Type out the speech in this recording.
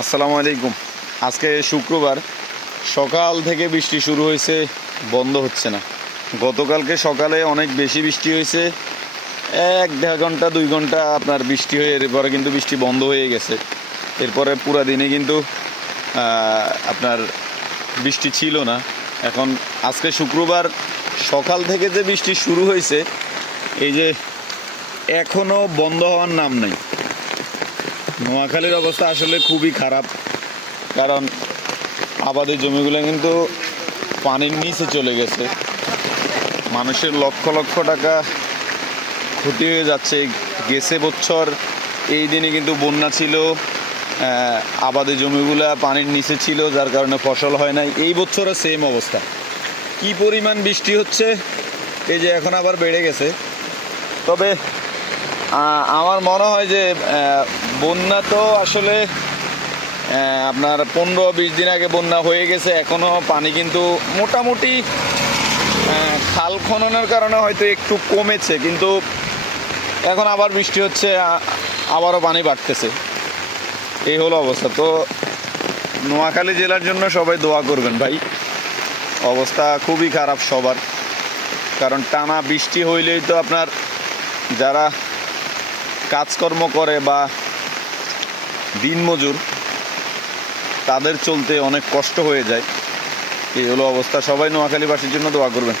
আসসালামু আলাইকুম। আজকে শুক্রবার সকাল থেকে বৃষ্টি শুরু হয়েছে, বন্ধ হচ্ছে না। গতকালকে সকালে অনেক বেশি বৃষ্টি হয়েছে, 1-1.5 ঘন্টা 2 ঘন্টা আপনার বৃষ্টি হয়ে এরপরে কিন্তু বৃষ্টি বন্ধ হয়ে গেছে। এরপরে পুরা দিনে কিন্তু আপনার বৃষ্টি ছিল না। এখন আজকে শুক্রবার সকাল থেকে যে বৃষ্টি শুরু হয়েছে, এই যে এখনও বন্ধ হওয়ার নাম নেই। নোয়াখালীর অবস্থা আসলে খুবই খারাপ, কারণ আবাদি জমিগুলো কিন্তু পানির নিচে চলে গেছে। মানুষের লক্ষ লক্ষ টাকা ক্ষতি হয়ে যাচ্ছে। গেছে বছর এই দিনে কিন্তু বন্যা ছিল, আবাদি জমিগুলা পানির নিচে ছিল, যার কারণে ফসল হয় নাই। এই বছরও সেম অবস্থা। কি পরিমাণ বৃষ্টি হচ্ছে, এই যে এখন আবার বেড়ে গেছে। তবে আমার মনে হয় যে বন্যা তো আসলে আপনার 15-20 দিন আগে বন্যা হয়ে গেছে, এখনও পানি কিন্তু মোটামুটি খাল খননের কারণে হয়তো একটু কমেছে, কিন্তু এখন আবার বৃষ্টি হচ্ছে, আবারও পানি বাড়তেছে। এই হলো অবস্থা। তো নোয়াখালী জেলার জন্য সবাই দোয়া করবেন ভাই, অবস্থা খুবই খারাপ সবার। কারণ টানা বৃষ্টি হইলেই তো আপনার যারা কাজকর্ম করে বা দিনমজুর, তাদের চলতে অনেক কষ্ট হয়ে যায়। এই হলো অবস্থা। সবাই নোয়াখালীবাসীর জন্য দোয়া করবেন।